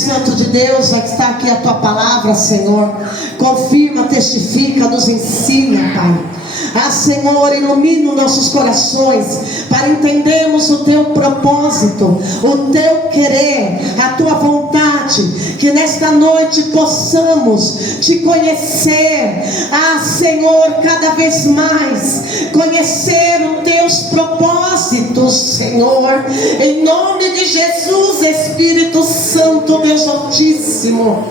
Santo de Deus, está aqui a tua palavra, Senhor. Confirma, testifica, nos ensina, Pai. Senhor, ilumina os nossos corações para entendermos o teu propósito, o teu querer, a tua vontade. Que nesta noite possamos te conhecer, Senhor, cada vez mais. Conhecer os teus propósitos, Senhor. Em nome de Jesus, Espírito Santo, Deus Altíssimo.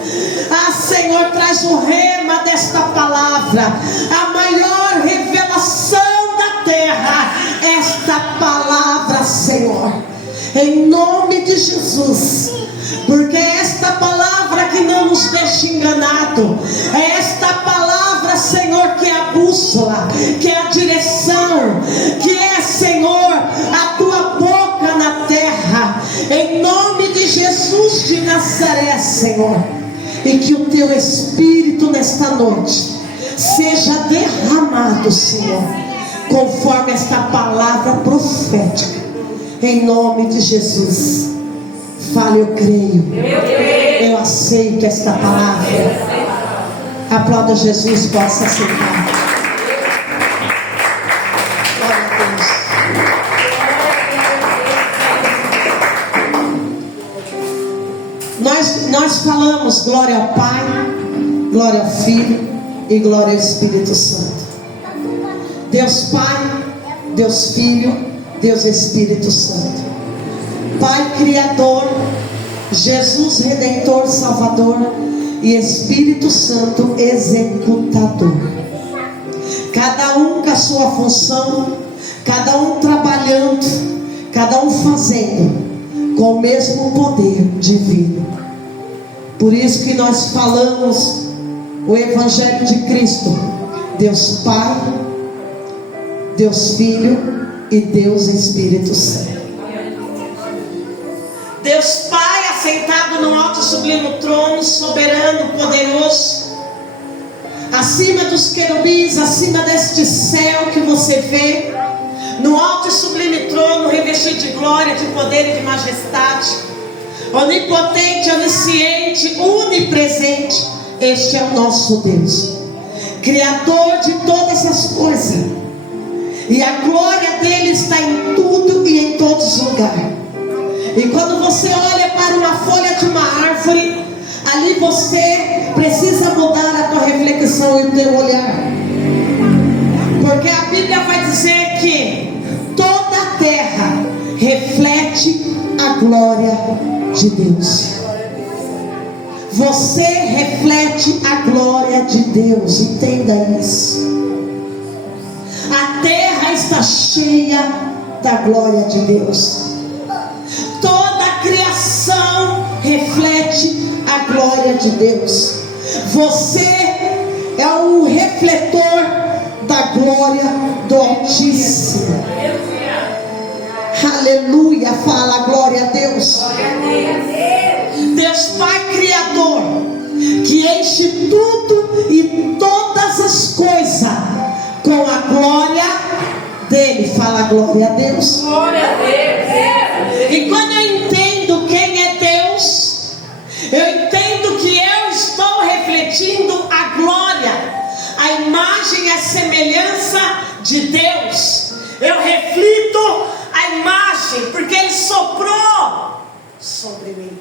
Senhor, traz o rema desta palavra, a maior revelação da terra, esta palavra, Senhor, em nome de Jesus, porque é esta palavra que não nos deixa enganado, é esta palavra, Senhor, que é a bússola, que é a direção, que é, Senhor, a tua boca na terra, em nome de Jesus de Nazaré, Senhor. E que o teu Espírito nesta noite seja derramado, Senhor, conforme esta palavra profética, em nome de Jesus. Fale, eu creio, eu aceito esta palavra. Aplauda Jesus, possa aceitar. Nós falamos glória ao Pai, glória ao Filho e glória ao Espírito Santo. Deus Pai, Deus Filho, Deus Espírito Santo. Pai Criador, Jesus Redentor, Salvador e Espírito Santo Executador. Cada um com a sua função, cada um trabalhando, cada um fazendo com o mesmo poder divino. Por isso que nós falamos o Evangelho de Cristo: Deus Pai, Deus Filho e Deus Espírito Santo. Deus Pai assentado no alto e sublime trono, soberano, poderoso, acima dos querubins, acima deste céu que você vê, no alto e sublime trono, revestido de glória, de poder e de majestade, onipotente, onisciente, onipresente. Este é o nosso Deus, Criador de todas as coisas, e a glória dele está em tudo e em todos os lugares. E quando você olha para uma folha de uma árvore, ali você precisa mudar a tua reflexão e o teu olhar, porque a Bíblia vai dizer que toda a terra reflete a glória de Deus. Você reflete a glória de Deus, entenda isso. A terra está cheia da glória de Deus. Toda a criação reflete a glória de Deus. Você é um refletor da glória do Altíssimo. Aleluia, fala glória a Deus. Deus Pai Criador, que enche tudo e todas as coisas com a glória dele. Fala glória a Deus. Glória a Deus. E quando eu entendo quem é Deus, eu entendo que eu estou refletindo a glória, a imagem e a semelhança de Deus. Eu reflito a imagem, porque Ele soprou sobre mim.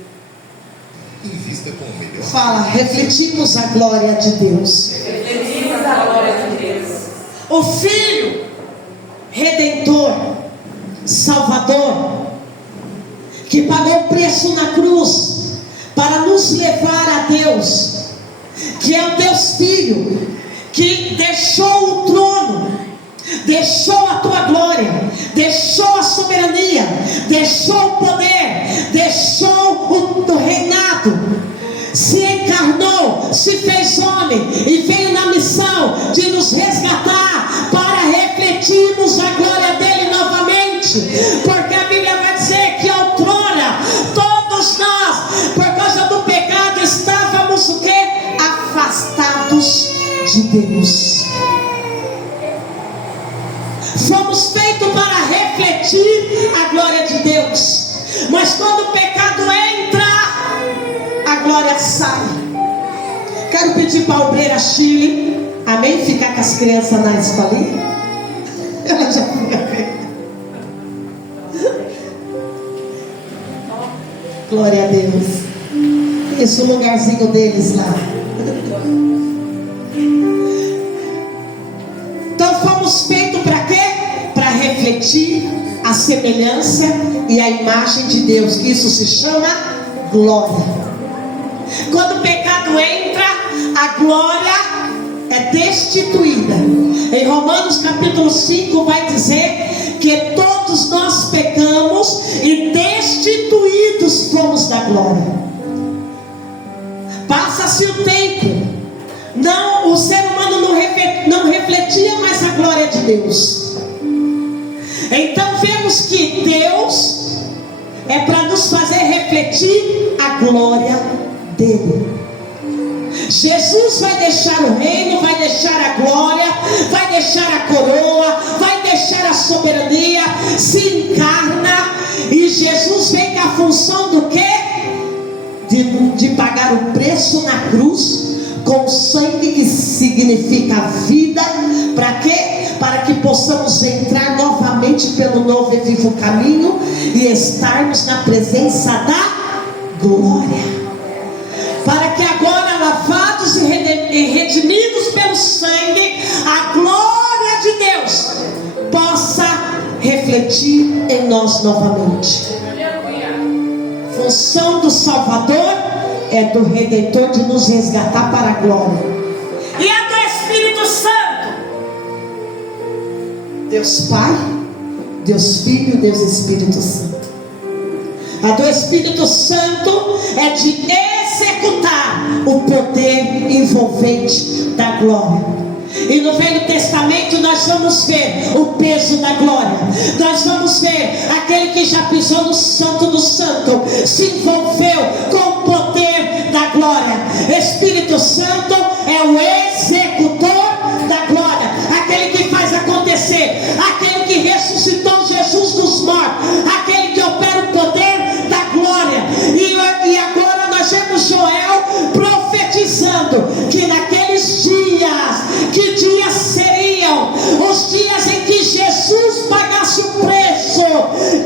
Invista com o melhor. Fala, refletimos a glória de Deus. Refletimos a glória de Deus. O Filho Redentor, Salvador, que pagou o preço na cruz para nos levar a Deus, que é o Deus Filho, que deixou o trono, deixou a tua glória, deixou a soberania, deixou o poder, deixou o reinado, se encarnou, se fez homem e veio na missão de nos resgatar para refletirmos a glória dele novamente, porque a Bíblia vai dizer que outrora todos nós, por causa do pecado, estávamos o quê? Afastados de Deus. Fomos feitos para refletir a glória de Deus, mas quando o pecado entra, a glória sai. Quero pedir para a obreira Chile, amém? Ficar com as crianças na escolinha. Ela já fica. Glória a Deus. Esse é o lugarzinho deles lá. Então fomos feitos para quê? Para refletir a semelhança e a imagem de Deus, que isso se chama glória. Quando o pecado entra, a glória é destituída. Em Romanos capítulo 5 vai dizer que todos nós pecamos e destituídos fomos da glória. Passa-se o tempo, o ser humano não refletia mais a glória de Deus. Então vemos que Deus é para nos fazer refletir a glória dele. Jesus vai deixar o reino, vai deixar a glória, vai deixar a coroa, vai deixar a soberania, se encarna, e Jesus vem com a função do quê? De pagar o preço na cruz, com sangue que significa vida. Para quê? Para que possamos entrar novamente pelo novo e vivo caminho e estarmos na presença da glória. Para que agora, lavados e redimidos pelo sangue, a glória de Deus possa refletir em nós novamente. A função do Salvador é do Redentor de nos resgatar para a glória. E a do Espírito Santo, Deus Pai, Deus Filho, Deus Espírito Santo. A do Espírito Santo é de executar o poder envolvente da glória. E no Velho Testamento nós vamos ver o peso da glória. Nós vamos ver aquele que já pisou no Santo do Santo, se envolveu com o poder da glória. Espírito Santo é o executor da glória, aquele que faz acontecer, aquele que ressuscitou Jesus dos mortos, aquele que opera o poder da glória. E agora nós vemos Joel profetizando que naqueles dias, que dias seriam? Os dias em que Jesus pagasse o preço,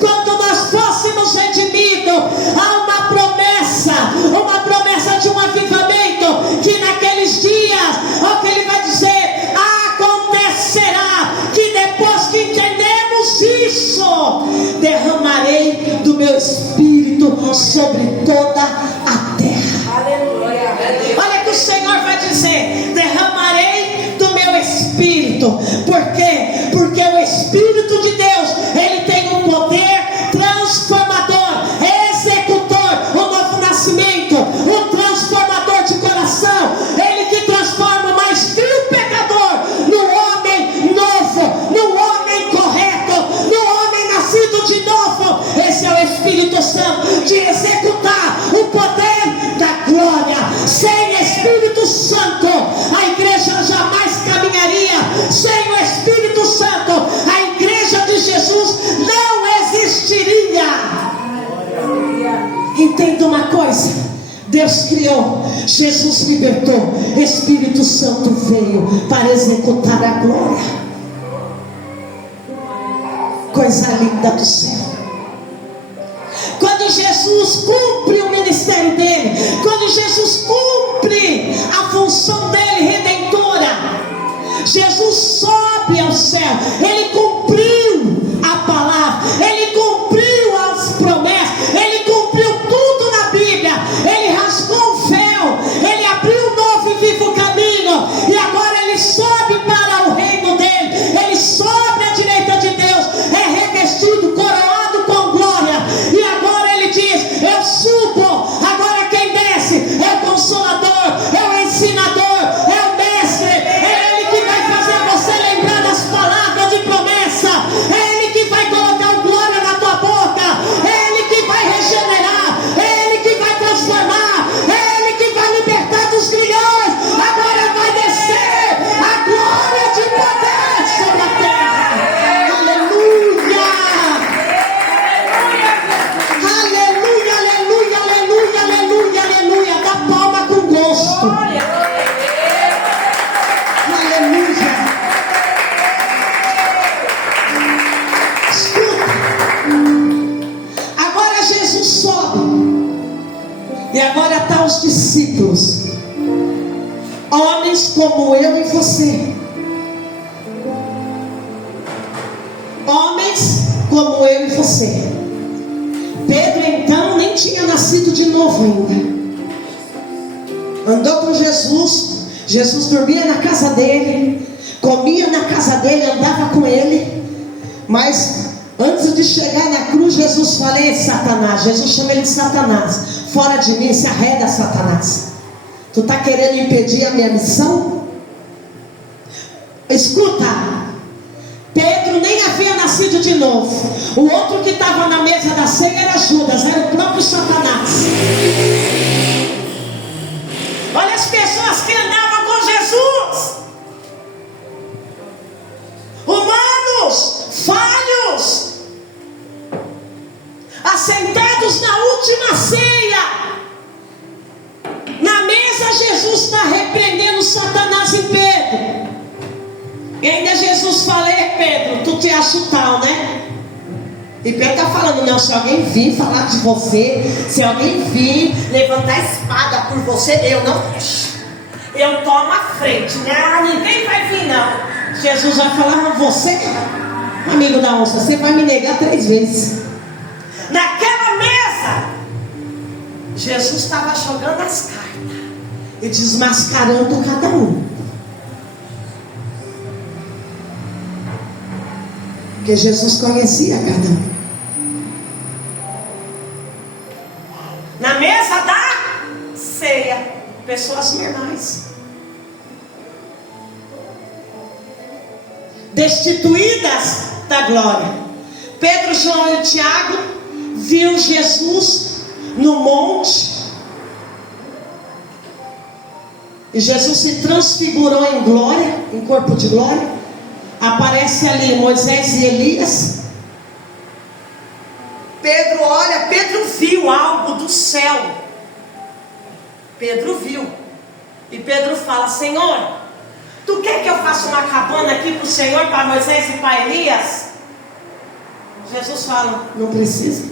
quando nós fôssemos redimidos. Há uma promessa de um avivamento, que naqueles dias, o que ele vai dizer, acontecerá, que depois que entendemos isso, derramarei do meu Espírito sobre toda a terra. Aleluia. Olha que o Senhor vai dizer: derramarei do meu Espírito. Por quê? Porque o Espírito de Deus, ele tem um poder transformador, executor, o novo nascimento, o transformador de coração, ele que transforma o mais vil pecador no homem novo, no homem correto, no homem nascido de novo. Esse é o Espírito Santo, de executar o poder da glória. Sem Espírito Santo, a igreja jamais caminharia. Sem o Espírito Santo, a igreja de Jesus não existiria. Entenda uma coisa: Deus criou, Jesus libertou, Espírito Santo veio para executar a glória. Coisa linda do céu. Quando Jesus cumpre o ministério dele, quando Jesus cumpre a função dele redentora, Jesus sobe ao céu. Ele cumpriu a palavra, ele cumpriu as promessas, ele cumpriu tudo na Bíblia. Ele rasgou o véu, ele abriu um novo e vivo caminho, e agora ele sobe para o reino dele. Ele sobe à direita de Deus, é revestido, coroado com glória. E agora ele diz: eu subo. Agora quem desce é o Consolador, é o Ensinador, é o Mestre, é ele que vai fazer você lembrar das palavras de promessa. E agora está os discípulos, homens como eu e você, homens como eu e você. Pedro então nem tinha nascido de novo ainda. Andou com Jesus. Jesus dormia na casa dele, comia na casa dele, andava com ele. Mas antes de chegar na cruz, Jesus falou: ei, Satanás. Jesus chama ele de Satanás. Fora de mim, se arreda, Satanás. Tu está querendo impedir a minha missão? Escuta, Pedro nem havia nascido de novo. O outro que estava na mesa da ceia era Judas, era o próprio Satanás. Olha as pessoas que andavam com Jesus, humanos, falhos, assentados na última ceia. Na mesa Jesus está repreendendo Satanás em Pedro. E ainda Jesus fala: ei, Pedro, tu te acha tal, né? E Pedro está falando: não, se alguém vir falar de você, se alguém vir levantar a espada por você, eu não deixo. Eu tomo a frente, né? Ninguém vai vir, não. Jesus vai falar: você, amigo da onça, você vai me negar 3 vezes. Naquela mesa, Jesus estava jogando as cartas e desmascarando cada um. Porque Jesus conhecia cada um. Na mesa da ceia, pessoas normais, destituídas da glória. Pedro, João e Tiago viu Jesus no monte, e Jesus se transfigurou em glória, em corpo de glória. Aparece ali Moisés e Elias. Pedro olha, Pedro viu algo do céu. Pedro viu. E Pedro fala: Senhor, tu quer que eu faça uma cabana aqui para o Senhor, para Moisés e para Elias? Jesus fala: não precisa.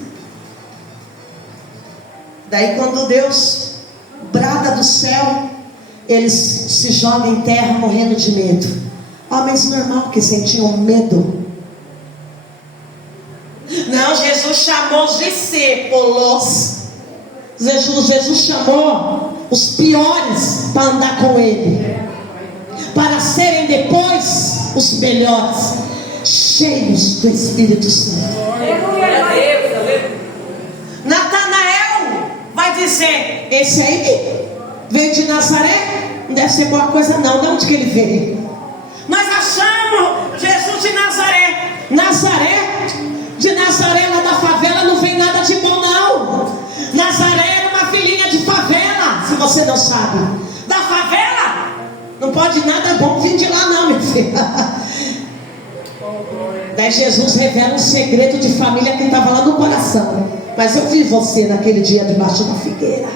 Daí quando Deus brada do céu, eles se jogam em terra morrendo de medo. Homens normal que sentiam medo. Não, Jesus chamou os discípulos. Jesus chamou os piores para andar com ele, para serem depois os melhores, cheios do Espírito Santo. Natanael vai dizer: esse aí veio de Nazaré? Não deve ser boa coisa não. De onde que ele veio? Nós achamos Jesus de Nazaré. De Nazaré, lá da favela, não vem nada de bom não. Nazaré era uma filhinha de favela, se você não sabe. Da favela, não pode nada bom vir de lá não, meu filho. Daí Jesus revela um segredo de família que estava lá no coração. Mas eu vi você naquele dia debaixo da figueira.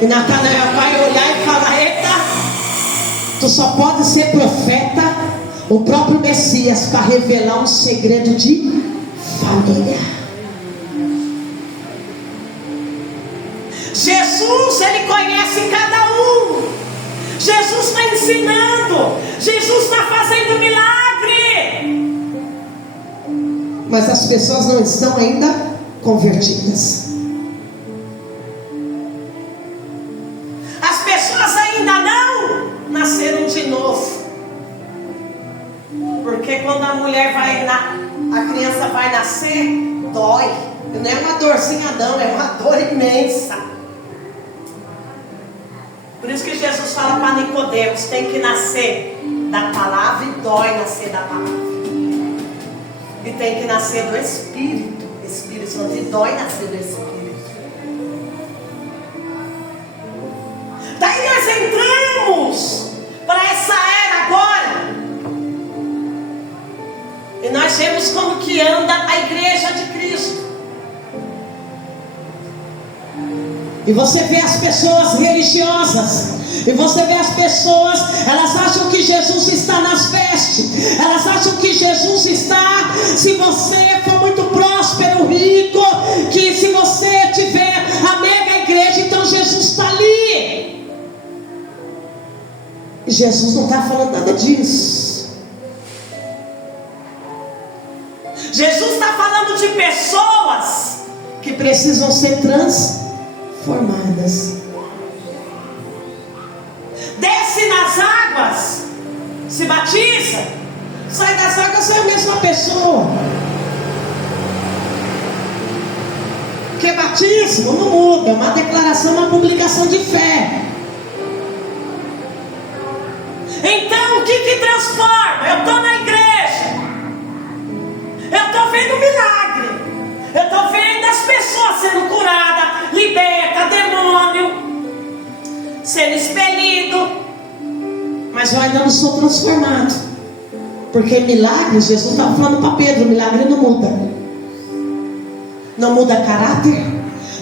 E Natanael vai olhar e falar: eita, tu só pode ser profeta, o próprio Messias, para revelar um segredo de família. Jesus, ele conhece cada um. Jesus está ensinando. Jesus está fazendo milagre. Mas as pessoas não estão ainda convertidas. As pessoas ainda não nasceram de novo. Porque quando a mulher a criança vai nascer, dói. Não é uma dorzinha não, é uma dor imensa. Por isso que Jesus fala para Nicodemos: tem que nascer da palavra, e dói nascer da palavra. E tem que nascer do Espírito Santo, e dói nascer do Espírito. Daí nós entramos para essa era agora, e nós vemos como que anda a igreja de Cristo. E você vê as pessoas religiosas, e você vê as pessoas, elas acham que Jesus está nas vestes, elas acham que Jesus está, se você for muito próximo próspero, rico, que se você tiver a mega igreja, então Jesus está ali. E Jesus não está falando nada disso. Jesus está falando de pessoas que precisam ser transformadas. Desce nas águas, se batiza, sai das águas, é a mesma pessoa. Porque batismo não muda, é uma declaração, uma publicação de fé. Então o que transforma? Eu estou na igreja, eu estou vendo milagre, eu estou vendo as pessoas sendo curadas, liberta demônio, sendo expelido, mas eu ainda não sou transformado. Porque milagre, Jesus estava falando para Pedro, milagre não muda. Não muda caráter,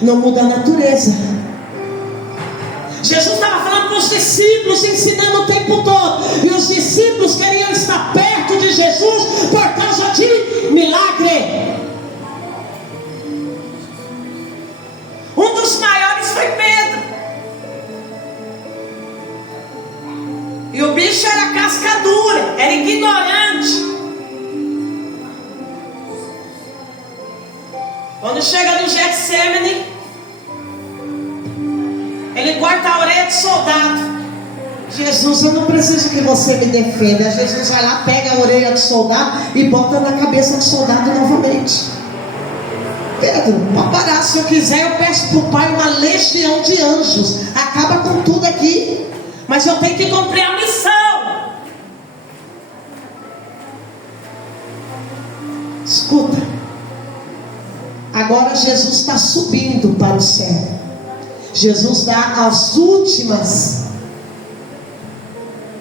não muda a natureza. Jesus estava falando para os discípulos, ensinando o tempo todo. E os discípulos queriam estar perto de Jesus por causa de milagre. Um dos maiores foi Pedro. E o bicho era casca dura, era ignorante. Quando chega no Getsemane, ele corta a orelha de soldado. Jesus, eu não preciso que você me defenda. Jesus vai lá, pega a orelha do soldado e bota na cabeça do soldado novamente. Pedro, pode parar, se eu quiser eu peço para o Pai uma legião de anjos, acaba com tudo aqui, mas eu tenho que cumprir a missão. Escuta, agora Jesus está subindo para o céu. Jesus dá as últimas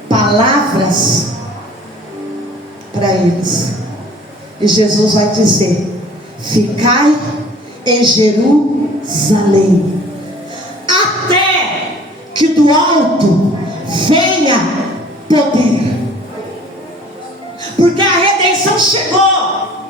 palavras para eles. E Jesus vai dizer: ficai em Jerusalém, até que do alto venha poder. Porque a redenção chegou,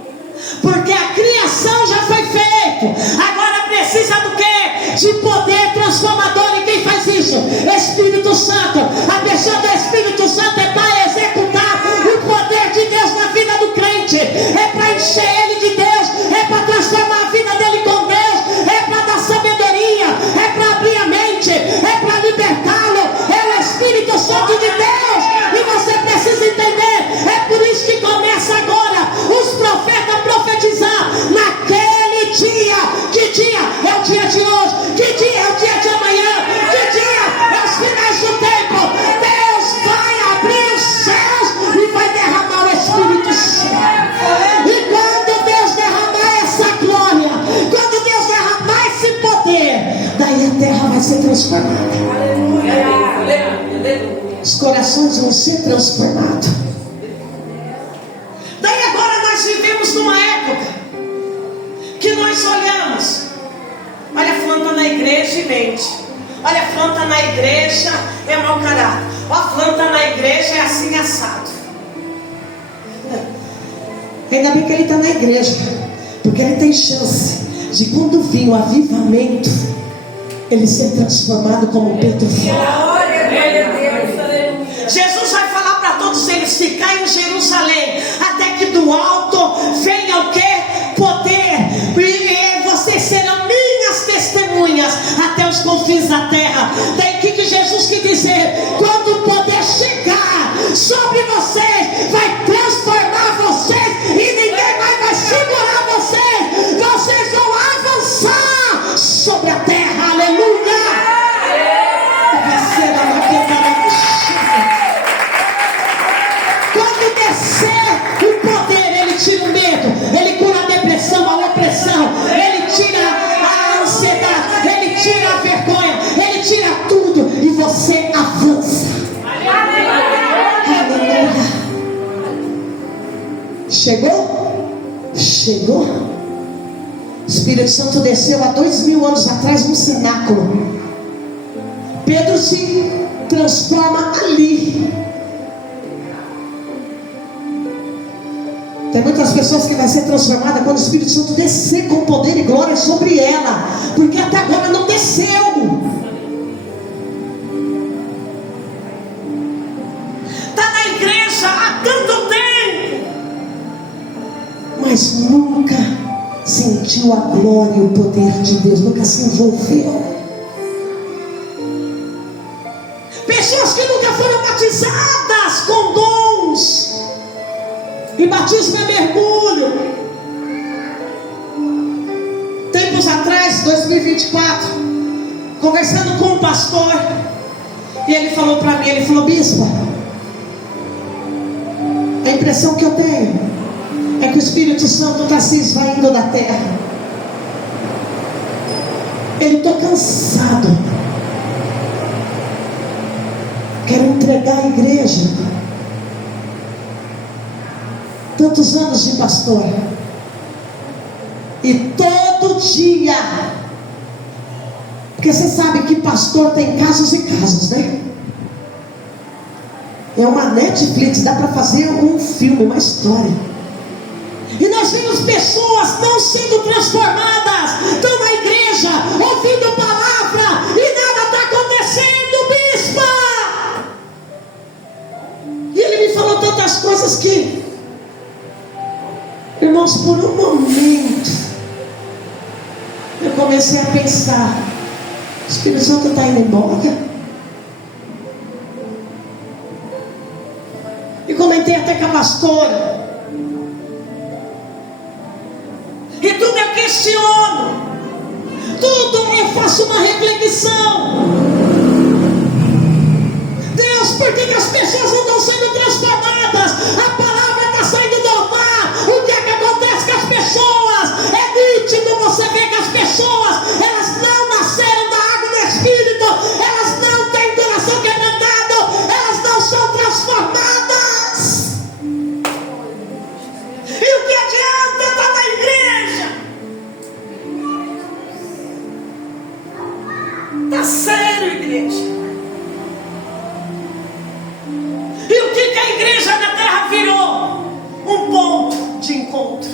porque a criação já foi feita. Agora precisa do quê? De poder transformador. E quem faz isso? Espírito Santo. A pessoa do Espírito Santo é para executar o poder de Deus na vida do crente, é para encher ele de Deus, é para transformar a vida dele com Deus, é para dar sabedoria, é para abrir a mente, é para libertá-lo. É o Espírito Santo de Deus, e você precisa entender. É por isso que começa agora os profetas a profetizar naquele dia. Que dia é o dia de hoje? Que dia é o dia de amanhã? Que dia é os finais do tempo? Deus vai abrir os céus e vai derramar o Espírito Santo. E quando Deus derramar essa glória, quando Deus derramar esse poder, daí a terra vai ser transformada. Os corações vão ser transformados. Daí agora nós vivemos numa época que nós olhamos, olha, fulano está na igreja e mente, olha, fulano está na igreja, é mau caráter, olha, fulano está na igreja, é assim assado. Ainda bem que ele está na igreja, porque ele tem chance de, quando vir o avivamento, ele ser transformado como Pedro foi. Jesus vai falar para todos eles: ficar em Jerusalém, até que do alto venha o que? Poder. E vocês serão minhas testemunhas até os confins da terra. Daí que Jesus quis dizer: quando o poder chegar sobre vocês, vai transformar vocês, e ninguém mais vai segurar vocês. Vocês vão avançar sobre a terra. Aleluia. Quando descer o poder, ele tira o medo, ele cura a depressão, a opressão, ele tira a ansiedade, ele tira a vergonha, ele tira tudo, e você avança. Aleluia. Chegou? Chegou. O Espírito Santo desceu há 2000 anos atrás no cenáculo. Pedro se transforma ali. Tem muitas pessoas que vai ser transformada quando o Espírito Santo descer com poder e glória sobre ela, porque até agora não desceu. Está na igreja há tanto tempo, mas nunca sentiu a glória e o poder de Deus, nunca se envolveu. pessoas que nunca foram batizadas com dons, e batismo é mergulho. Tempos atrás, 2024, conversando com um pastor, e ele falou para mim, ele falou: bispa, a impressão que eu tenho é que o Espírito Santo está se esvaindo da terra. Eu estou cansado, quero entregar a igreja. Tantos anos de pastor, e todo dia, porque você sabe que pastor tem casos e casos, né? É uma Netflix, dá para fazer um filme, uma história. E nós vemos pessoas não sendo transformadas, estão na igreja, ouvindo palavra, e nada está acontecendo, bispa. E ele me falou tantas coisas que, irmãos, por um momento eu comecei a pensar: o Espírito Santo está indo embora. E comentei até com a pastora, E tudo eu questiono, tudo eu faço uma reflexão. Deus, por que as pessoas não estão sendo transformadas? A palavra está saindo do altar. O que é que acontece com as pessoas? É nítido você ver que as pessoas, elas não nasceram da água do Espírito, elas não têm coração quebrantado, elas não são transformadas. E o que adianta estar na igreja? Tá sério, igreja? E o que a igreja na terra virou? Um ponto de encontro.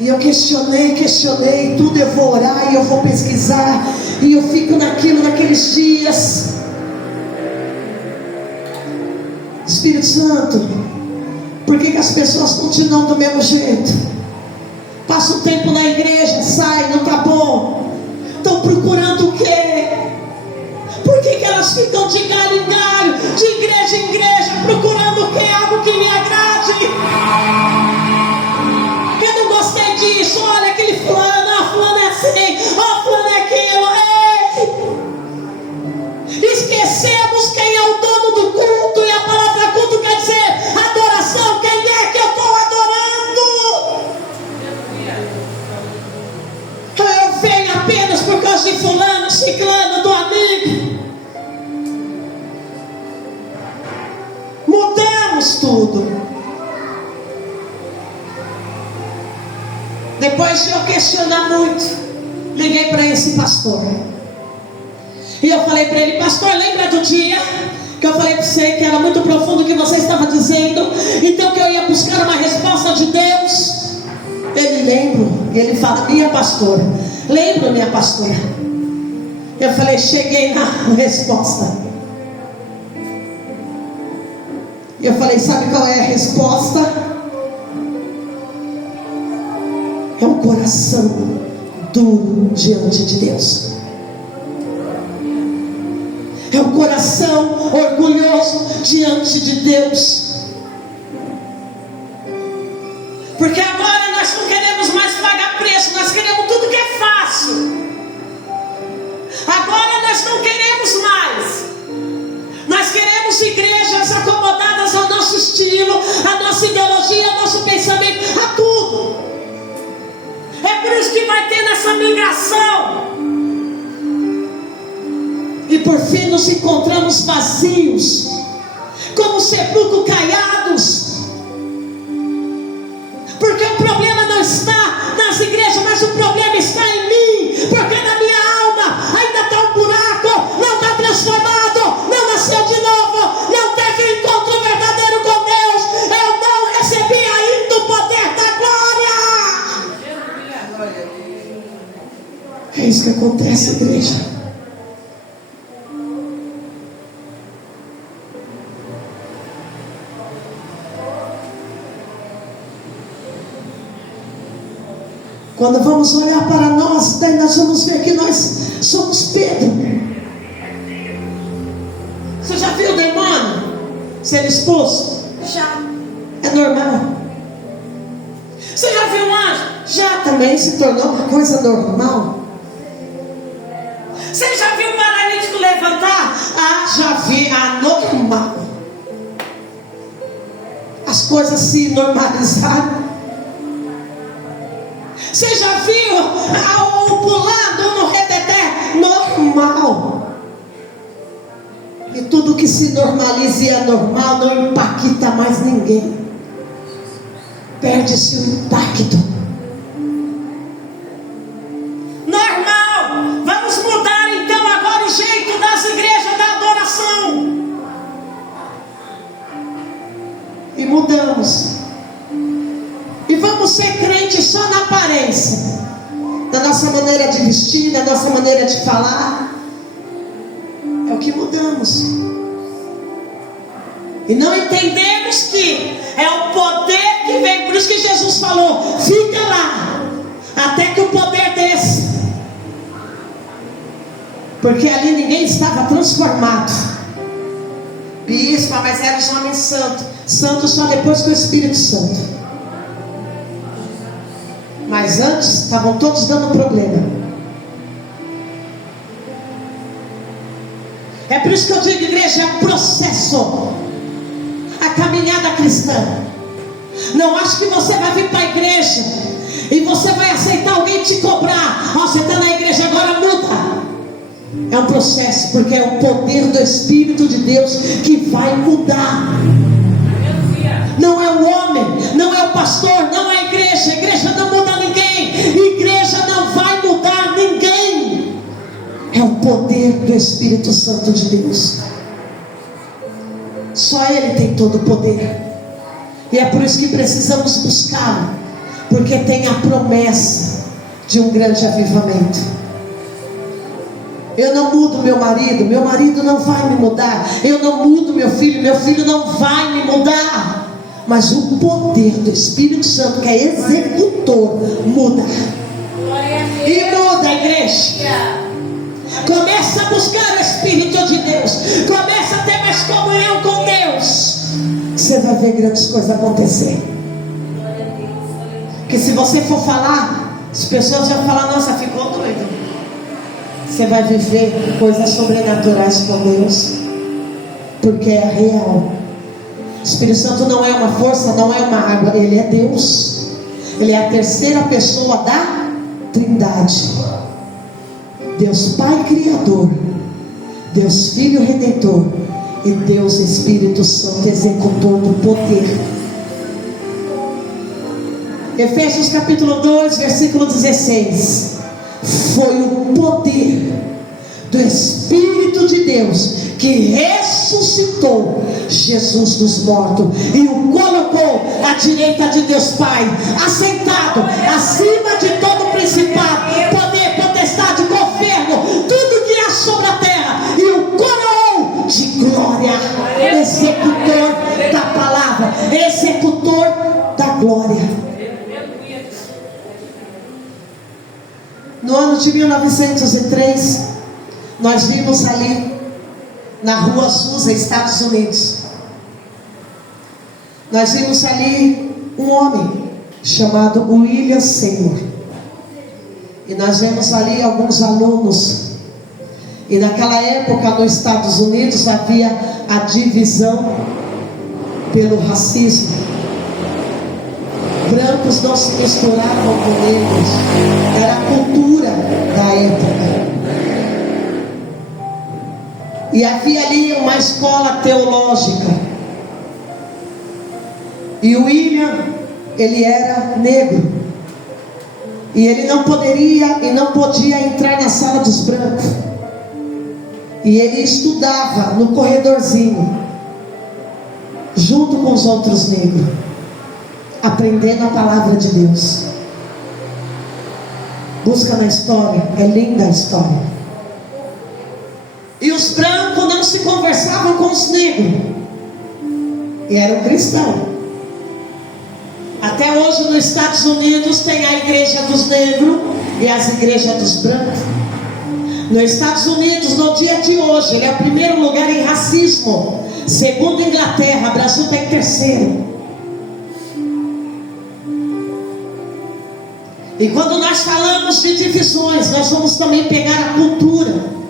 e eu questionei, tudo eu vou orar e eu vou pesquisar, e eu fico naqueles dias. Espírito Santo, por que as pessoas continuam do mesmo jeito? Passa um tempo na igreja, sai, não está bom. Estão procurando o quê? Por que elas ficam de galho em galho, de igreja em igreja, procurando o quê? Algo que me agrade. Eu não gostei disso. Olha aquele fulano, fulano é assim, fulano é aquilo. Ei! Esquecemos quem é o dono do culto, e a palavra culto quer dizer adoração. Quem é que eu estou adorando? Eu venho apenas por causa de fulano, ciclano, do amigo. Mudamos tudo. Depois de eu questionar muito, liguei para esse pastor. E eu falei para ele: pastor, lembra do dia que eu falei para você que era muito profundo o que você estava dizendo, então que eu ia buscar uma resposta de Deus? Ele lembra. Ele fala: minha pastora. Lembro, minha pastora. Eu falei: cheguei na resposta. Eu falei: sabe qual é a resposta? É um coração duro diante de Deus. É um coração orgulhoso diante de Deus. Porque agora nós não queremos mais pagar preço, nós queremos tudo que é fácil. Agora nós não queremos mais. Nós queremos igrejas acomodadas ao nosso estilo, à nossa ideologia, ao nosso pensamento, a tudo. É por isso que vai ter nessa migração. E por fim nos encontramos vazios, como sepulcro caiados. Porque o problema não está nas igrejas, mas o problema está em mim. Porque na minha alma ainda está um buraco, não está transformado, não nasceu de novo. isso que acontece, igreja. Quando vamos olhar para nós, daí nós vamos ver que nós somos Pedro. Você já viu o demônio ser expulso? Já. É normal. Você já viu um anjo? Já, também se tornou uma coisa normal. Você já viu o paralítico levantar? Ah, já vi, normal. As coisas se normalizaram. Você já viu um pulando no reteté? Normal. E tudo que se normaliza e é normal não impacta mais ninguém. Perde-se o impacto. Normal. Vamos mudar então agora o jeito das igrejas da adoração. E mudamos. E vamos ser crentes só na aparência, da nossa maneira de vestir, da nossa maneira de falar. É o que mudamos. E não entendemos que é o poder que vem. Por isso que Jesus falou: fica lá, até que o poder desça. Porque ali ninguém estava transformado. Bispo, mas eram os homens santos. Santos só depois que o Espírito Santo. Mas antes estavam todos dando problema. É por isso que eu digo, igreja, é um processo. A caminhada cristã. Não acho que você vai vir para a igreja e você vai aceitar alguém te cobrar. Ó, você está na igreja agora, muda. É um processo, porque é o poder do Espírito de Deus que vai mudar. Não é o homem, não é o pastor, não é a igreja. A igreja não muda ninguém. Igreja não vai mudar ninguém. É o poder do Espírito Santo de Deus. Só Ele tem todo o poder. E é por isso que precisamos buscá-lo, porque tem a promessa de um grande avivamento. Eu não mudo meu marido não vai me mudar. Eu não mudo meu filho não vai me mudar. Mas o poder do Espírito Santo, que é executor, muda. E muda a igreja. Começa a buscar o Espírito de Deus. Começa a ter mais comunhão com Deus. Você vai ver grandes coisas acontecer. Que se você for falar, as pessoas vão falar: nossa, ficou doido. Você vai viver coisas sobrenaturais com Deus. Porque é real. O Espírito Santo não é uma força, não é uma água. Ele é Deus. Ele é a terceira pessoa da Trindade. Deus Pai Criador, Deus Filho Redentor e Deus Espírito Santo Executor do poder. Efésios capítulo 2, versículo 16. Foi o poder do Espírito de Deus que ressuscitou Jesus dos mortos e o colocou à direita de Deus Pai, assentado acima de todo principado, poder, potestade, governo, tudo que há sobre a terra, e o coroou de glória. Executor da palavra, executor da glória. No ano de 1903, nós vimos ali na Rua Azusa, Estados Unidos, nós vimos ali um homem chamado William Seymour. E nós vemos ali alguns alunos. E naquela época nos Estados Unidos havia a divisão pelo racismo. Brancos não se misturavam com negros. Era a cultura da época. E havia ali uma escola teológica. E o William, ele era negro. E ele não poderia e não podia entrar na sala dos brancos. E ele estudava no corredorzinho, junto com os outros negros, aprendendo a palavra de Deus. Busca na história, é linda a história. E os brancos não se conversavam com os negros, e eram cristãos. Até hoje nos Estados Unidos tem a igreja dos negros e as igrejas dos brancos. Nos Estados Unidos, no dia de hoje, ele é o primeiro lugar em racismo. Segundo a Inglaterra, o Brasil está em terceiro. E quando nós falamos de divisões, nós vamos também pegar a cultura.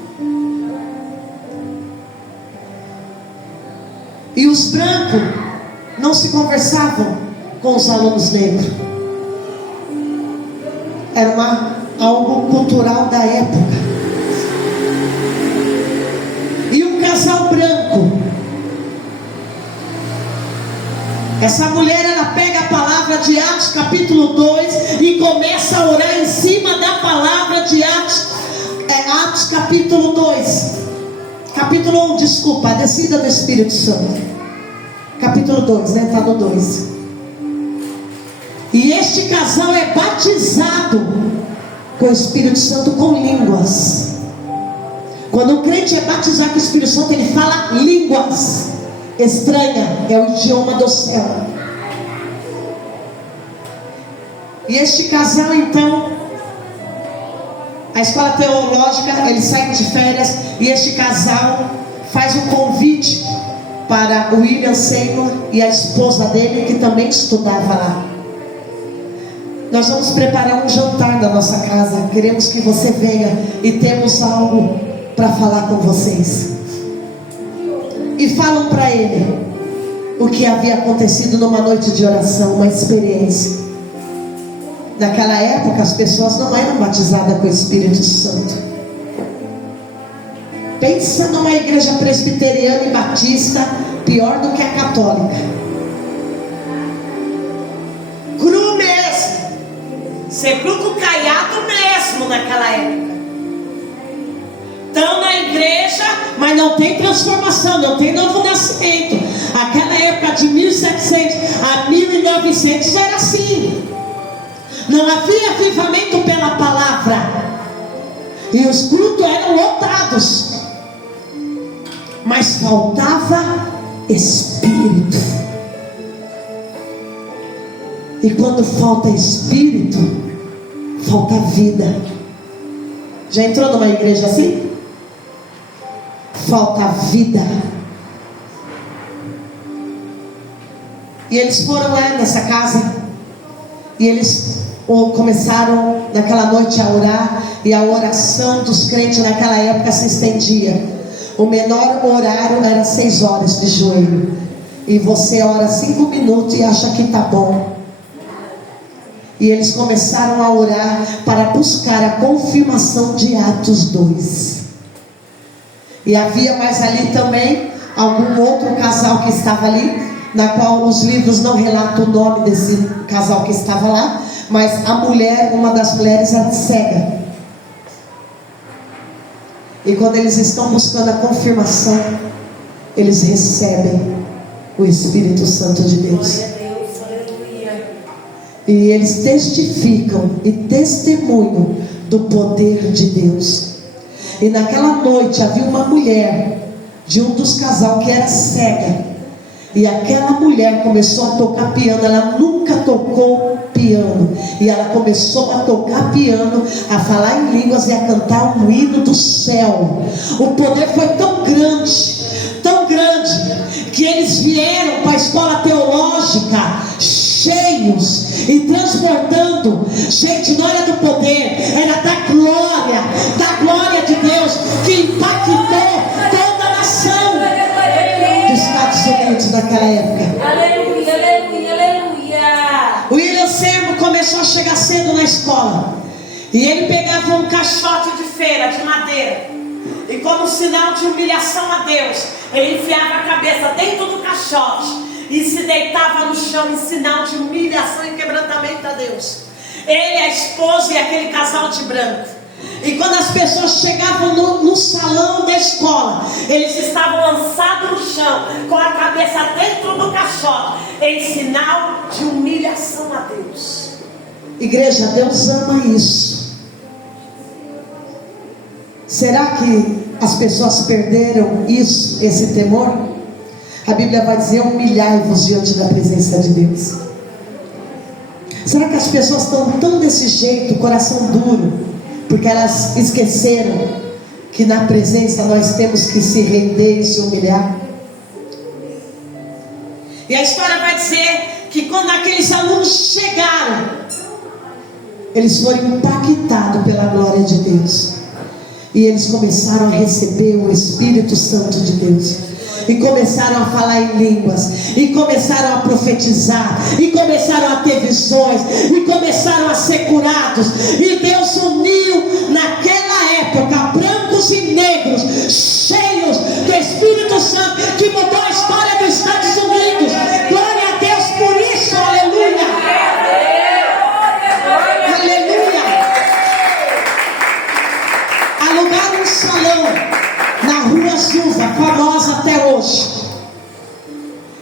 E os brancos não se conversavam com os alunos negros. Era algo cultural da época. E um casal branco, essa mulher, ela pega a palavra de Atos capítulo 2 e começa a orar em cima da palavra de Atos capítulo 2. Capítulo 1, desculpa, a descida do Espírito Santo. Capítulo 2, né? Está no 2. E este casal é batizado com o Espírito Santo com línguas. Quando o crente é batizado com o Espírito Santo, ele fala línguas estranha, é o idioma do céu. E este casal, então, a escola teológica, eles saem de férias, e este casal faz um convite para o William Seymour e a esposa dele, que também estudava lá. Nós vamos preparar um jantar na nossa casa, queremos que você venha, e temos algo para falar com vocês. E falam para ele o que havia acontecido numa noite de oração, uma experiência. Naquela época as pessoas não eram batizadas com o Espírito Santo. Pensa numa igreja presbiteriana e batista pior do que a católica. Cru mesmo, Sepulcro caiado mesmo naquela época. Estão na igreja, mas não tem transformação, não tem novo nascimento. Aquela época de 1700 a 1900 era assim. Não havia avivamento pela palavra, e os cultos eram lotados, mas faltava Espírito. E quando falta Espírito, falta vida. Já entrou numa igreja assim? Falta vida. E eles foram lá nessa casa, e eles começaram naquela noite a orar. E a oração dos crentes naquela época se estendia. O menor horário era 6 horas de joelho, e você ora 5 minutos e acha que está bom. E eles começaram a orar para buscar a confirmação de Atos 2. E havia mais ali também algum outro casal que estava ali, na qual os livros não relatam o nome desse casal que estava lá, mas a mulher, uma das mulheres, era cega. E quando eles estão buscando a confirmação, eles recebem o Espírito Santo de Deus. E eles testificam e testemunham do poder de Deus. E naquela noite havia uma mulher de um dos casais que era cega. E aquela mulher começou a tocar piano. Ela nunca tocou piano, e ela começou a tocar piano, a falar em línguas e a cantar um hino do céu. O poder foi tão grande, que eles vieram para a escola teológica cheios e transportando. Gente, não era do poder, era da glória de Deus, que impactou toda a nação dos Estados Unidos naquela época. Aleluia, aleluia, aleluia. O William Seymour começou a chegar cedo na escola, e ele pegava um caixote de feira de madeira, e como sinal de humilhação a Deus, ele enfiava a cabeça dentro do caixote e se deitava no chão em sinal de humilhação e quebrantamento a Deus. Ele, a esposa e aquele casal de branco. E quando as pessoas chegavam no salão da escola, eles estavam lançados no chão, com a cabeça dentro do caixote, em sinal de humilhação a Deus. Igreja, Deus ama isso. Será que as pessoas perderam isso, esse temor? A Bíblia vai dizer: humilhai-vos diante da presença de Deus. Será que as pessoas estão tão desse jeito, coração duro, porque elas esqueceram que na presença nós temos que se render e se humilhar? E a história vai dizer que quando aqueles alunos chegaram, eles foram impactados pela glória de Deus. E eles começaram a receber o Espírito Santo de Deus. E começaram a falar em línguas. E começaram a profetizar. E começaram a ter visões. E começaram a ser curados. E Deus uniu naquela época brancos e negros, cheios do Espírito Santo, que mudou a história dos Estados Unidos. Glória a Deus por isso, aleluia. Aleluia. Alugaram um salão na Rua Azusa, famosa até hoje.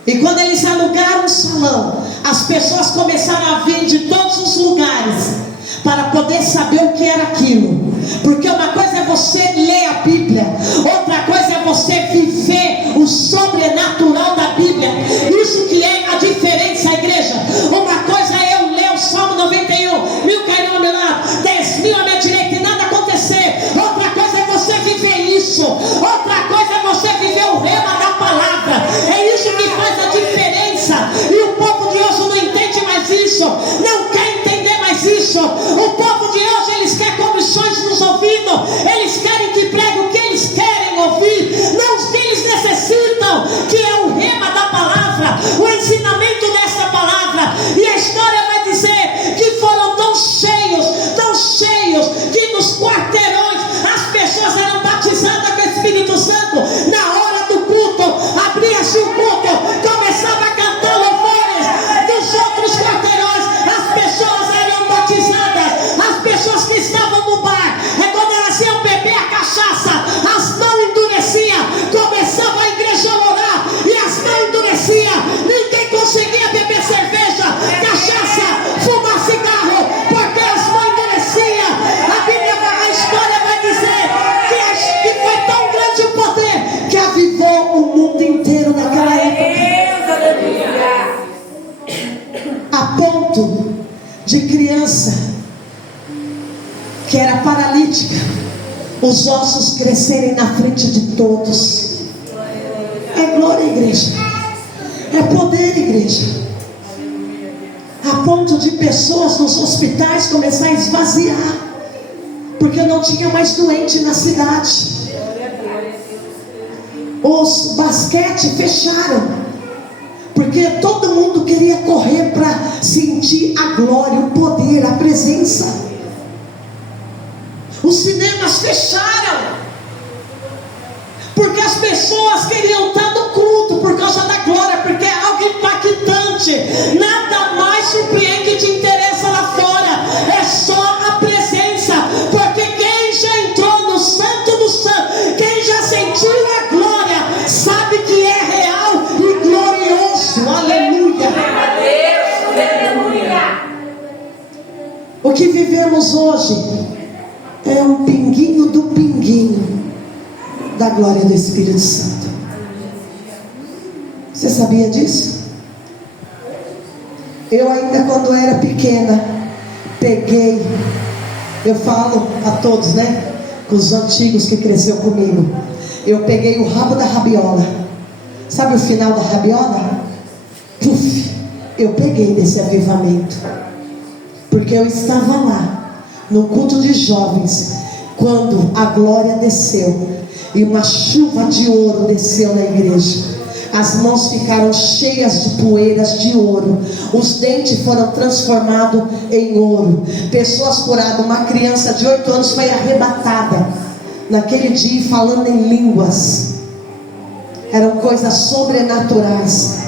E quando eles alugaram o salão, as pessoas começaram a vir de todos os lugares para poder saber o que era aquilo. Porque uma coisa é você ler a Bíblia, outra coisa é você viver o sobrenatural da Bíblia. Isso que é a diferença, igreja. Uma coisa é eu ler o Salmo 91, 1000 cairão ao meu lado, 10.000 à minha direita e nada acontecer. Outra coisa é você viver isso. Outra coisa é você viver o rema da palavra. É isso que faz a diferença. E o povo de hoje não entende mais isso, não quer entender mais isso. O povo de hoje, eles querem comissões nos ouvidos, eles querem que pregue o que eles querem ouvir, não o que eles necessitam, que é o rema da palavra, o ensinamento dessa palavra. E a história vai dizer que foram tão cheios, que nos quarteirões as pessoas eram batizadas com o Espírito Santo. Na hora do culto, abria-se o culto, começava a cantar louvores dos outros quarteirões, as pessoas eram batizadas. As pessoas que estavam no bar, quando elas iam beber a cachaça, as mãos endureciam, começava a igreja a orar e as mãos endureciam, ninguém conseguia beber cerveja, cachaça, fumar cigarro, porque as mãos endureciam. A história vai dizer que foi tão grande o poder que avivou o mundo inteiro naquela época, a ponto de criança que era paralítica, os ossos crescerem na frente de todos. É glória, igreja. É poder, igreja. A ponto de pessoas nos hospitais começar a esvaziar, porque não tinha mais doente na cidade. Os basquete fecharam, porque todo mundo queria correr para sentir a glória, o poder, a presença. Os cinemas fecharam, porque as pessoas queriam estar no culto por causa da glória, porque é algo impactante. Nada mais surpreende e te interessa lá fora, é só a presença. Porque quem já entrou no Santo do Santo, quem já sentiu a glória, sabe que é real e glorioso. Aleluia. O que vivemos hoje é um pinguinho do pinguinho da glória do Espírito Santo. Você sabia disso? Eu ainda quando era pequena, eu falo a todos, né? Com os antigos que cresceu comigo. Eu peguei o rabo da rabiola. Sabe o final da rabiola? Puf! Eu peguei nesse avivamento. Porque eu estava lá no culto de jovens, quando a glória desceu e uma chuva de ouro desceu na igreja. As mãos ficaram cheias de poeiras de ouro, os dentes foram transformados em ouro, pessoas curadas. Uma criança de 8 anos foi arrebatada naquele dia falando em línguas. Eram coisas sobrenaturais.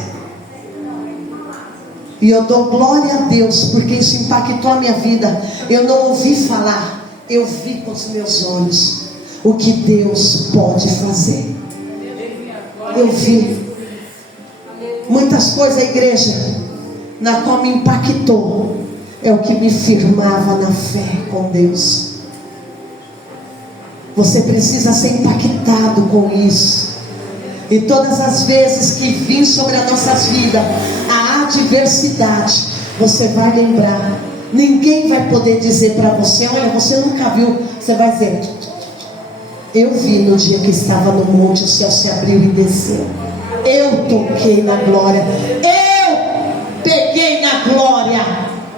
E eu dou glória a Deus, porque isso impactou a minha vida. Eu não ouvi falar, eu vi com os meus olhos o que Deus pode fazer. Eu vi muitas coisas, igreja, na qual me impactou. É o que me firmava na fé com Deus. Você precisa ser impactado com isso. E todas as vezes que vir sobre as nossas vidas a adversidade, você vai lembrar. Ninguém vai poder dizer para você: olha, você nunca viu. Você vai dizer: eu vi no dia que estava no monte, o céu se abriu e desceu. Eu toquei na glória. Eu peguei na glória.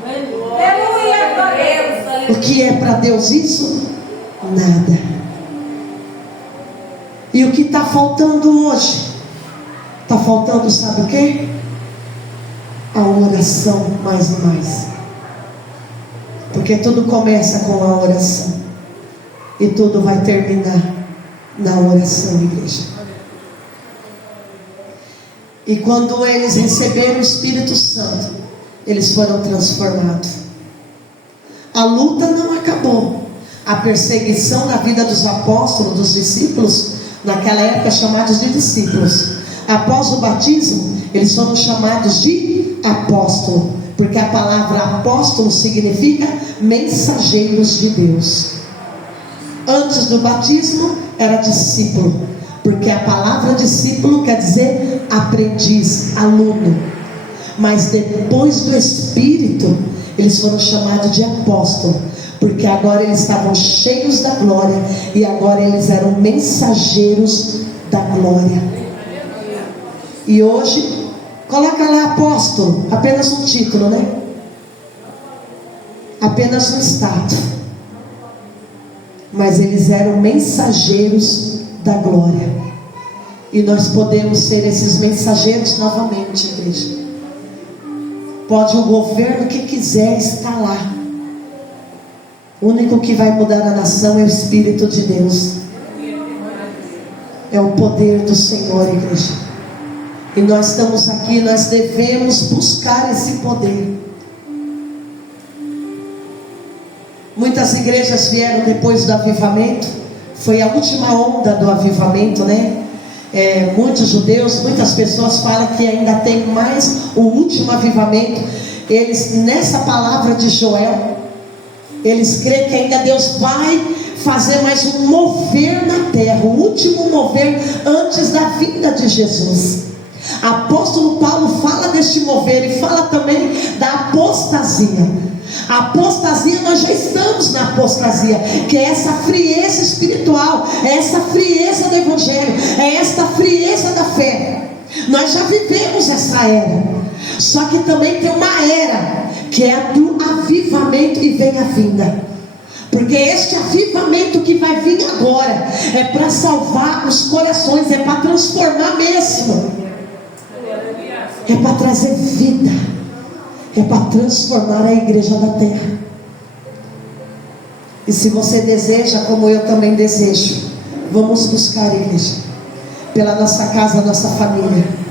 Aleluia, glória a Deus. O que é para Deus isso? Nada. E o que está faltando hoje? Está faltando, sabe o quê? A oração mais e mais. Porque tudo começa com a oração. E tudo vai terminar na oração, igreja. E quando eles receberam o Espírito Santo, eles foram transformados. A luta não acabou. A perseguição na vida dos apóstolos, dos discípulos, naquela época chamados de discípulos. Após o batismo, eles foram chamados de apóstolo, porque a palavra apóstolo significa mensageiros de Deus. Antes do batismo era discípulo, porque a palavra discípulo quer dizer aprendiz, aluno. Mas depois do Espírito, eles foram chamados de apóstolo, porque agora eles estavam cheios da glória, e agora eles eram mensageiros da glória. E hoje, coloca lá apóstolo, apenas um título, né? Apenas um status. Mas eles eram mensageiros da glória. E nós podemos ser esses mensageiros novamente, igreja. Pode o governo que quiser estar lá. O único que vai mudar a nação é o Espírito de Deus. É o poder do Senhor, igreja. E nós estamos aqui, nós devemos buscar esse poder. Muitas igrejas vieram depois do avivamento. Foi a última onda do avivamento, né? Muitos judeus, muitas pessoas falam que ainda tem mais o último avivamento. Eles, nessa palavra de Joel, eles creem que ainda Deus vai fazer mais um mover na terra, o último mover antes da vinda de Jesus. Apóstolo Paulo fala deste mover e fala também da apostasia. A apostasia, nós já estamos na apostasia, que é essa frieza espiritual, é essa frieza do evangelho, é esta frieza da fé. Nós já vivemos essa era. Só que também tem uma era, que é a do avivamento, e vem a vinda. Porque este avivamento que vai vir agora é para salvar os corações, é para transformar mesmo, é para trazer vida, é para transformar a igreja da terra. E se você deseja, como eu também desejo, vamos buscar a igreja, pela nossa casa, nossa família.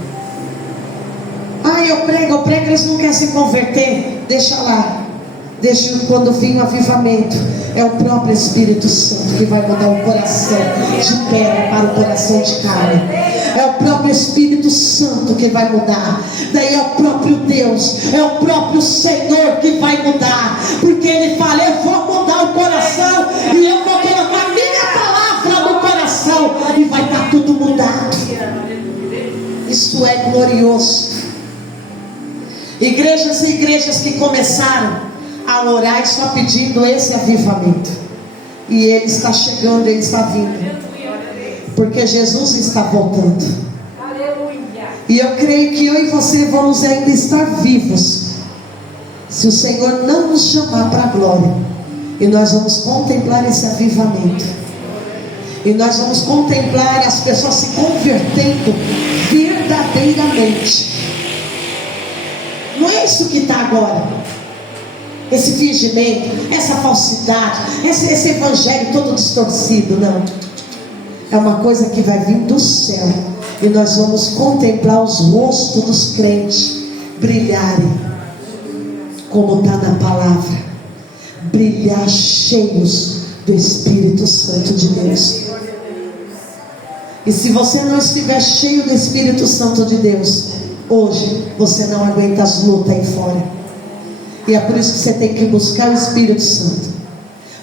Eu prego, eles não querem se converter. Deixa lá. Deixa quando vir o avivamento. É o próprio Espírito Santo que vai mudar o coração de pedra para o coração de carne. É o próprio Espírito Santo que vai mudar. Daí é o próprio Deus, é o próprio Senhor que vai mudar. Porque Ele fala: eu vou mudar o coração, e eu vou colocar a minha palavra no coração, e vai estar tudo mudado. Isso é glorioso. Igrejas e igrejas que começaram a orar e só pedindo esse avivamento, e Ele está chegando, Ele está vindo, porque Jesus está voltando. E eu creio que eu e você vamos ainda estar vivos, se o Senhor não nos chamar para a glória. E nós vamos contemplar esse avivamento, e nós vamos contemplar as pessoas se convertendo verdadeiramente. Não é isso que está agora, esse fingimento, essa falsidade, esse evangelho todo distorcido. Não, é uma coisa que vai vir do céu, e nós vamos contemplar os rostos dos crentes brilharem, como está na palavra, brilhar cheios do Espírito Santo de Deus. E se você não estiver cheio do Espírito Santo de Deus, hoje você não aguenta as lutas aí fora. E é por isso que você tem que buscar o Espírito Santo.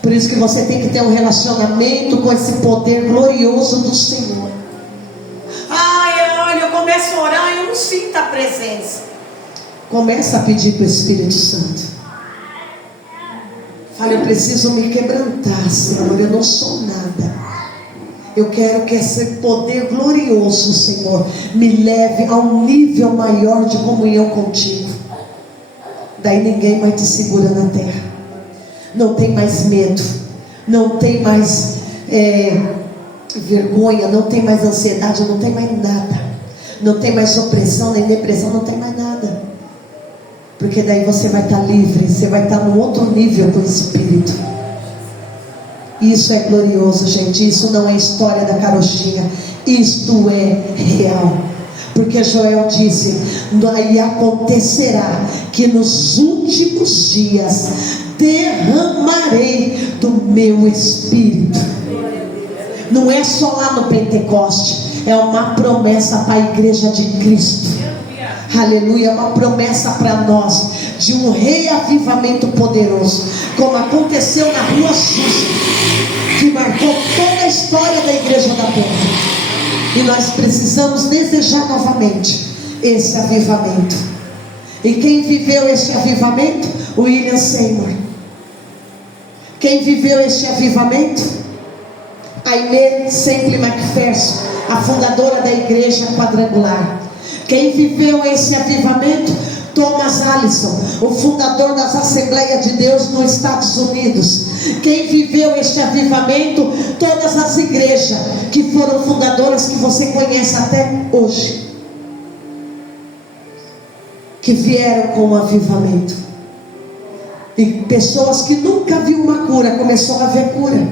Por isso que você tem que ter um relacionamento com esse poder glorioso do Senhor. Ai, olha, eu começo a orar e eu não sinto a presença. Começa a pedir para o Espírito Santo. Fala, eu preciso me quebrantar, Senhor, eu não sou nada. Eu quero que esse poder glorioso, Senhor, me leve a um nível maior de comunhão contigo. Daí ninguém mais te segura na terra. Não tem mais medo, não tem mais vergonha, não tem mais ansiedade, não tem mais nada. Não tem mais opressão, nem depressão, não tem mais nada. Porque daí você vai estar livre, você vai estar num outro nível do Espírito. Isso é glorioso, gente. Isso não é história da carochinha, isto é real. Porque Joel disse: daí acontecerá que nos últimos dias derramarei do meu Espírito. Não é só lá no Pentecoste, é uma promessa para a igreja de Cristo. Aleluia, é uma promessa para nós de um reavivamento poderoso, como aconteceu na Rua Susa, que marcou toda a história da igreja da terra. E nós precisamos desejar novamente esse avivamento. E quem viveu esse avivamento? William Seymour. Quem viveu esse avivamento? Aimee Semple McPherson, a fundadora da igreja quadrangular. Quem viveu esse avivamento? Thomas Allison, o fundador das Assembleias de Deus nos Estados Unidos. Quem viveu este avivamento? Todas as igrejas que foram fundadoras, que você conhece até hoje, que vieram com o avivamento. E pessoas que nunca viu uma cura, começou a ver cura,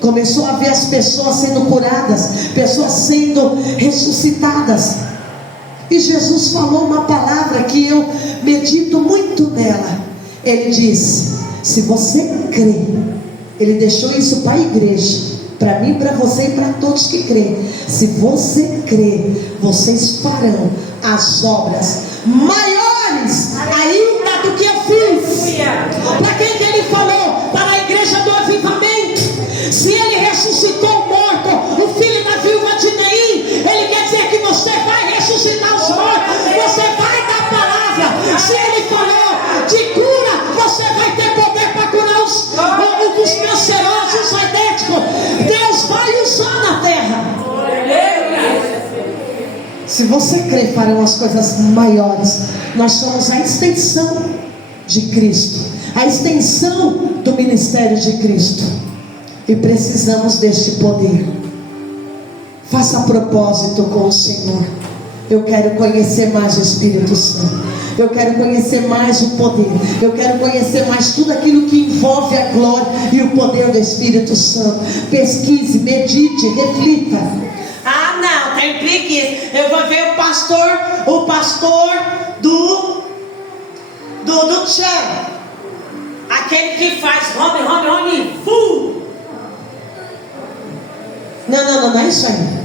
começou a ver as pessoas sendo curadas, pessoas sendo ressuscitadas. E Jesus falou uma palavra que eu medito muito nela. Ele disse: se você crê, ele deixou isso para a igreja, para mim, para você e para todos que creem. Se você crê, vocês farão as obras maiores ainda do que eu fiz. Para quem que ele falou? Para a igreja do avivamento. Se ele ressuscitou o morto, o filho da viúva de Naim, ele quer dizer que você vai ressuscitar os mortos, você vai dar palavra. Se ele falou de cura, você vai ter poder para curar os cancerosos, os idênticos. Deus vai usar na terra. Se você crê, farão as coisas maiores. Nós somos a extensão de Cristo, a extensão do ministério de Cristo, e precisamos deste poder. Faça propósito com o Senhor. Eu quero conhecer mais o Espírito Santo, eu quero conhecer mais o poder, eu quero conhecer mais tudo aquilo que envolve a glória e o poder do Espírito Santo. Pesquise, medite, reflita. Ah, não, tem preguiça. Eu vou ver o pastor do Tchan, aquele que faz home, Não é isso aí.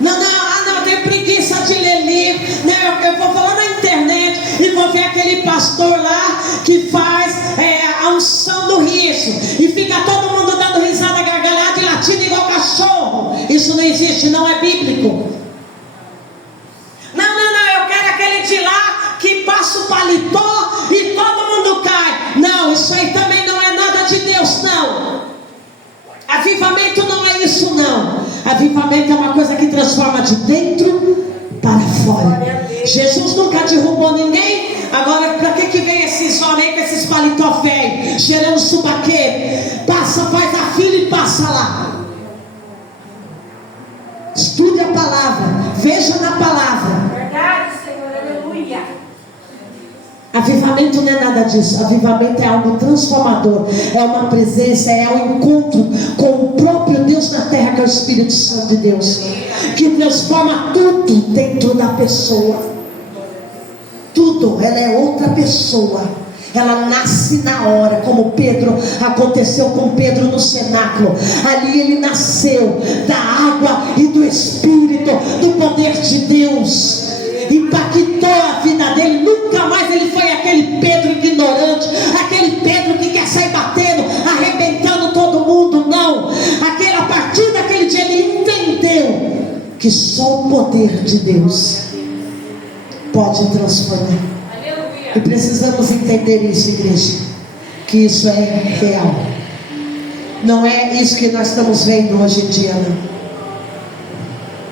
Não, eu tenho preguiça de ler livro. Não, eu vou falar na internet e vou ver aquele pastor lá que faz a unção do riso e fica todo mundo dando risada, gargalhada e latindo igual cachorro. Isso não existe, não é bíblico. Não, eu quero aquele de lá que passa o paletó e todo mundo cai. Não, isso aí também não é nada de Deus, não. Avivamento não é isso, não. Avivamento é uma coisa que transforma de dentro para fora. Jesus nunca derrubou ninguém. Agora, para que vem esses homens com esses paletó velho, cheirando subaquê? Passa, faz a fila e passa lá. Estude a palavra, veja na palavra. Verdade, Senhor, aleluia. Avivamento não é nada disso. Avivamento é algo transformador, é uma presença, é um encontro com o próprio Deus na terra, que é o Espírito Santo de Deus, que transforma tudo dentro da pessoa. Tudo, ela é outra pessoa. Ela nasce na hora, como Pedro, aconteceu com Pedro no cenáculo. Ali ele nasceu da água e do Espírito, do poder de Deus. Impactou a vida dele. Nunca mais ele foi aquele Pedro ignorante, aquele Pedro que quer sair batendo, arrebentando todo poder de Deus pode transformar. E precisamos entender isso, igreja, que isso é real. Não é isso que nós estamos vendo hoje em dia, não.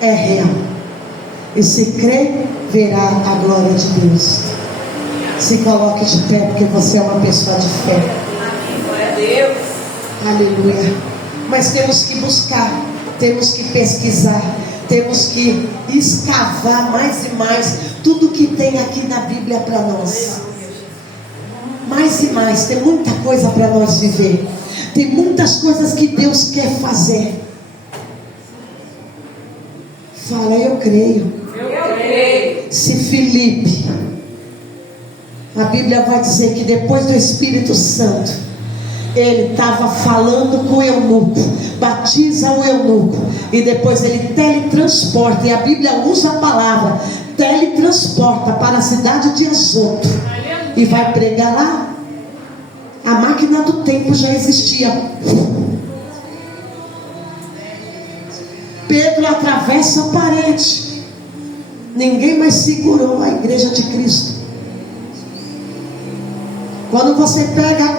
É real. E se crê, verá a glória de Deus. Se coloque de pé, porque você é uma pessoa de fé. Glória a Deus. Aleluia. Mas temos que buscar, temos que pesquisar, temos que escavar mais e mais tudo que tem aqui na Bíblia para nós. Mais e mais, tem muita coisa para nós viver. Tem muitas coisas que Deus quer fazer. Fala, eu creio. Eu creio. Se Filipe, a Bíblia vai dizer que depois do Espírito Santo, ele estava falando com o eunuco, batiza o eunuco, e depois ele teletransporta, e a Bíblia usa a palavra teletransporta para a cidade de Azoto, e vai pregar lá. A máquina do tempo já existia. Pedro atravessa a parede, ninguém mais segurou a igreja de Cristo. Quando você pega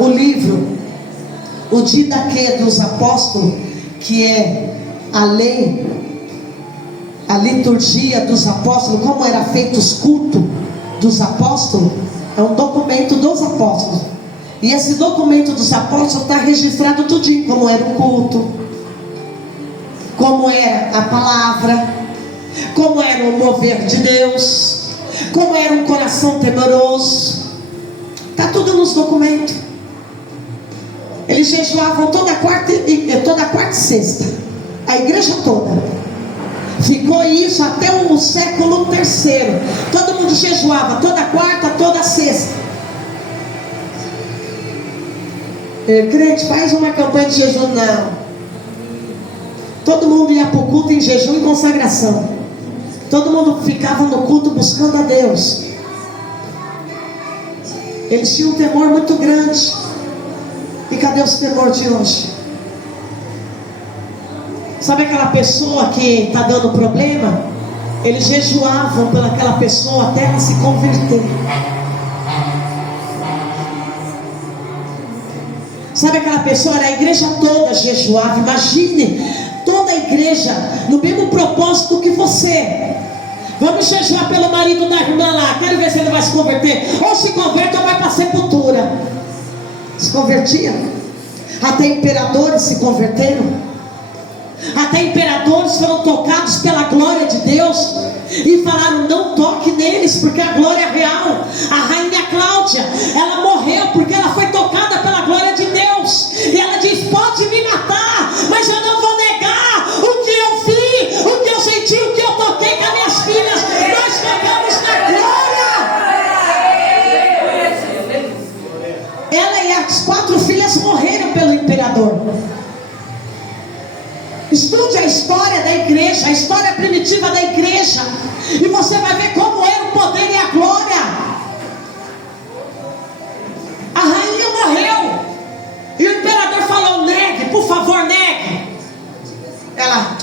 o livro, o Didaquê dos Apóstolos, que é a lei, a liturgia dos apóstolos, como era feito os cultos dos apóstolos, é um documento dos apóstolos. E esse documento dos apóstolos está registrado tudinho, como era o culto, como era a palavra, como era o mover de Deus, como era um coração temeroso. Está tudo nos documentos. Eles jejuavam toda quarta e sexta. A igreja toda. Ficou isso até o século III. Todo mundo jejuava toda quarta, toda sexta. Crente, faz uma campanha de jejum. Não. Todo mundo ia para o culto em jejum e consagração. Todo mundo ficava no culto buscando a Deus. Eles tinham um temor muito grande. E cadê os temor de hoje? Sabe aquela pessoa que está dando problema? Eles jejuavam pelaquela pessoa até ela se converter. Sabe aquela pessoa? Era a igreja toda jejuava. Imagine toda a igreja no mesmo propósito que você. Vamos jejuar pelo marido da irmã lá. Quero ver se ele vai se converter. Ou se converte ou vai para a sepultura. Se convertia. Até imperadores se converteram. Até imperadores foram tocados pela glória de Deus e falaram: não toque neles, porque a glória é real. A rainha Cláudia, ela morreu porque ela foi tocada pela glória de Deus. E ela diz: pode me matar, mas eu não vou negar o que eu vi, o que eu senti, o que eu toquei com as minhas filhas. Nós tocamos na glória. Ela e as 4 filhas morreram pelo imperador. Estude a história da igreja, a história primitiva da igreja, e você vai ver como era o poder e a glória. A rainha morreu e o imperador falou: negue, por favor, negue. Ela: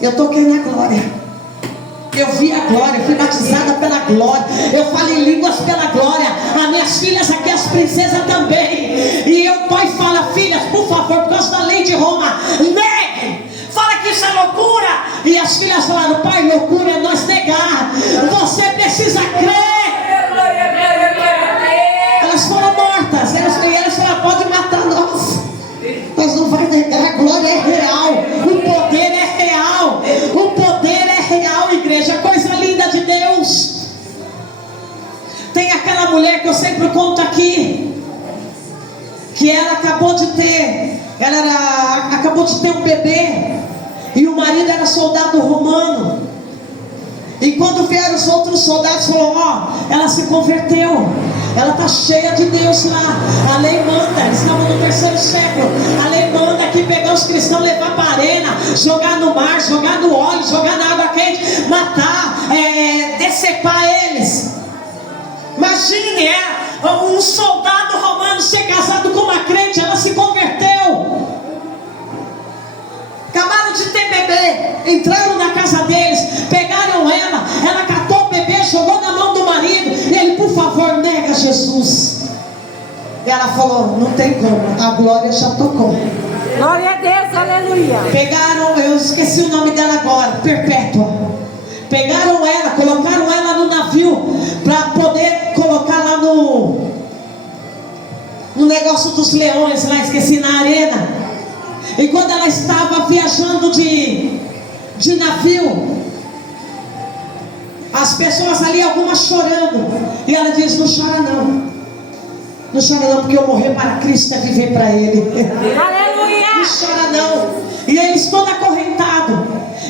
eu toquei na glória, eu vi a glória, eu fui batizada pela glória, eu falo em línguas pela glória, as minhas filhas aqui, as princesas também. E o pai fala: filhas, por favor, por causa da lei de Roma, negue, fala que isso é loucura. E as filhas falaram: pai, loucura é nós negar, você precisa crer. Elas foram mortas, elas falaram: pode matar nós, mas não vai negar, a glória é real, o poder é real, o poder é real, igreja, coisa linda de Deus. Tem aquela mulher que eu sempre conto aqui, que ela acabou de ter um bebê, e o marido era soldado romano. E quando vieram os outros soldados, falou: ó, ela se converteu, ela está cheia de Deus lá. A lei manda, eles estavam no 3º século. A lei manda aqui pegar os cristãos, levar para a arena, jogar no mar, jogar no óleo, jogar na água quente, matar, decepar eles. Imagine, um soldado romano ser casado com uma crente. Ela se converteu. Acabaram de ter bebê, entraram casa deles, pegaram ela catou o bebê, jogou na mão do marido, e ele, por favor, nega Jesus. E ela falou, não tem como, a glória já tocou. Glória a Deus, aleluia. Pegaram, eu esqueci o nome dela agora, Perpétua. Pegaram ela, colocaram ela no navio, para poder colocar lá no negócio dos leões, lá, esqueci, na arena. E quando ela estava viajando de navio, as pessoas ali, algumas chorando, e ela diz, não chora não. Não chora não, porque eu morrer para Cristo é viver para Ele. Aleluia. Não chora não. E eles todos acorrentados.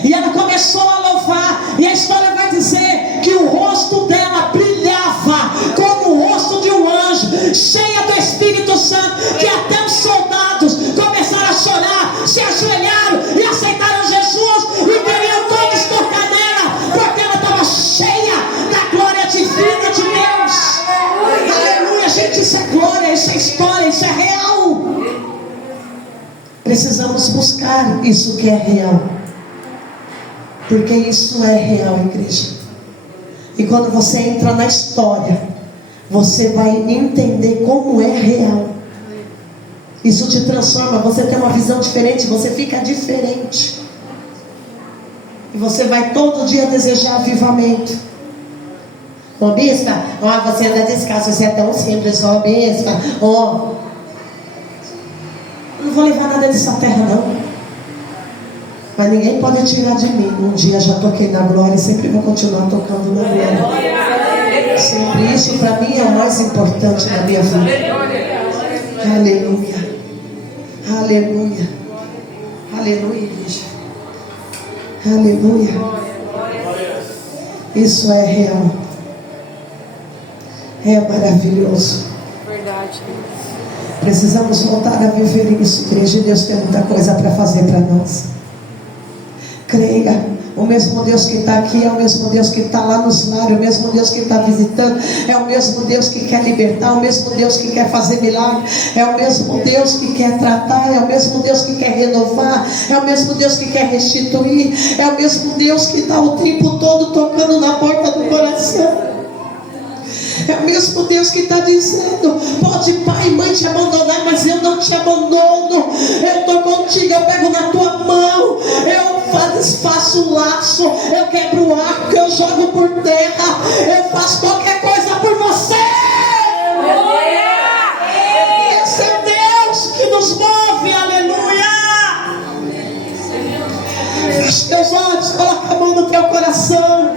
E ela começou a louvar. E a história vai dizer que o rosto dela brilhava como o rosto de um anjo, cheia do Espírito Santo, que até os soldados começaram a chorar, se ajoelharam e aceitaram Jesus, e queriam todos tocar nela, porque ela estava cheia da glória divina de Deus. Aleluia, gente, isso é glória, isso é história, isso é real. Precisamos buscar isso que é real, porque isso é real, igreja. E quando você entra na história, você vai entender como é real. Isso te transforma, você tem uma visão diferente, você fica diferente. E você vai todo dia desejar avivamento. Ô bispa, você anda descalço, você é tão simples, ô bispa, eu não vou levar nada dessa terra não. Mas ninguém pode tirar de mim. Um dia já toquei na glória e sempre vou continuar tocando na glória. Sempre isso para mim é o mais importante na minha vida. Aleluia. Aleluia. Aleluia, igreja. Aleluia. Isso é real. É maravilhoso. Verdade. Precisamos voltar a viver isso, igreja. E Deus tem muita coisa para fazer para nós. Creia, o mesmo Deus que está aqui é o mesmo Deus que está lá nos lares, o mesmo Deus que está visitando, é o mesmo Deus que quer libertar, é o mesmo Deus que quer fazer milagre, é o mesmo Deus que quer tratar, é o mesmo Deus que quer renovar, é o mesmo Deus que quer restituir, é o mesmo Deus que está o tempo todo tocando na porta do coração. É o mesmo Deus que está dizendo, pode pai e mãe te abandonar, mas eu não te abandono, eu estou contigo, eu pego na tua mão, eu faço o laço, eu quebro o arco, eu jogo por terra, eu faço qualquer coisa por você. Esse é Deus que nos move, aleluia. Feche teus olhos, coloca a mão no teu coração.